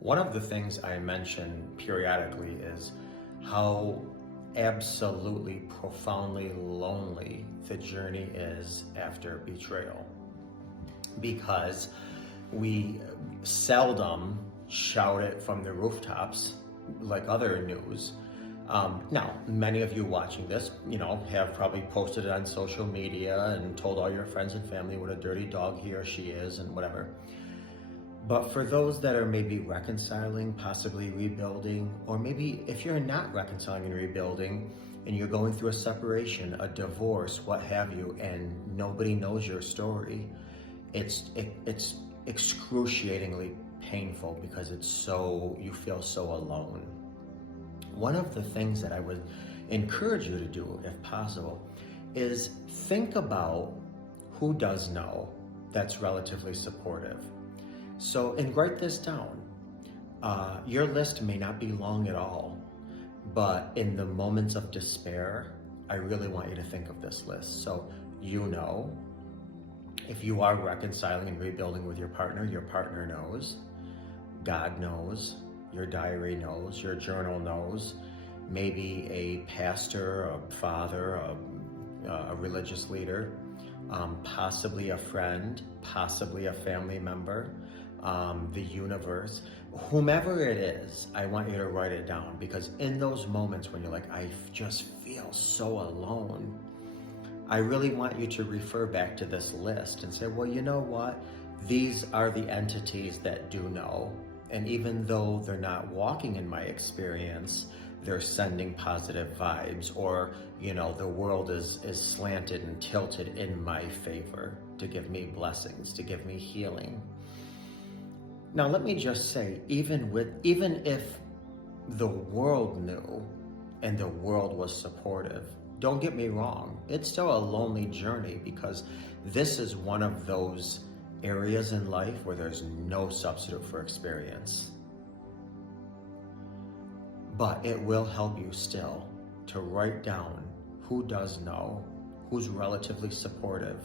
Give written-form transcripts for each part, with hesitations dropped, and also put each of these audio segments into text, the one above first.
One of the things I mention periodically is how absolutely profoundly lonely the journey is after betrayal. Because we seldom shout it from the rooftops like other news. Now, many of you watching this, have probably posted it on social media and told all your friends and family what a dirty dog he or she is and whatever. But for those that are maybe reconciling, possibly rebuilding, or maybe if you're not reconciling and rebuilding and you're going through a separation, a divorce, what have you, and nobody knows your story, it's excruciatingly painful because you feel so alone. One of the things that I would encourage you to do, if possible, is think about who does know that's relatively supportive. So, and write this down. Your list may not be long at all, but in the moments of despair, I really want you to think of this list. So, if you are reconciling and rebuilding with your partner knows, God knows, your diary knows, your journal knows, maybe a pastor, a father, a religious leader, possibly a friend, possibly a family member, the universe, whomever it is. I want you to write it down, because in those moments when you're like, I just feel so alone, I really want you to refer back to this list and say, well, you know what? These are the entities that do know. And even though they're not walking in my experience, they're sending positive vibes, or, the world is slanted and tilted in my favor to give me blessings, to give me healing. Now, let me just say, even if the world knew and the world was supportive, don't get me wrong, it's still a lonely journey, because this is one of those areas in life where there's no substitute for experience. But it will help you still to write down who does know, who's relatively supportive.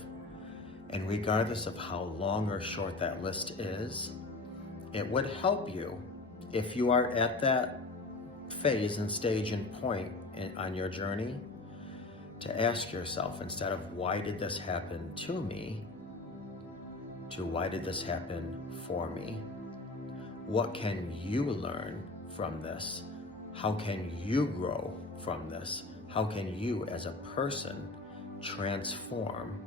And regardless of how long or short that list is, it would help you, if you are at that phase and stage and point on your journey, to ask yourself, instead of why did this happen to me, to why did this happen for me? What can you learn from this? How can you grow from this? How can you as a person transform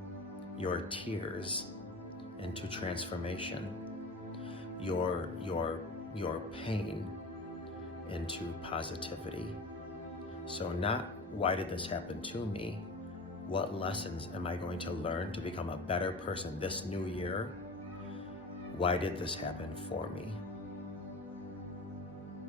your tears into transformation? Your pain into positivity. So not why did this happen to me? What lessons am I going to learn to become a better person this new year? Why did this happen for me?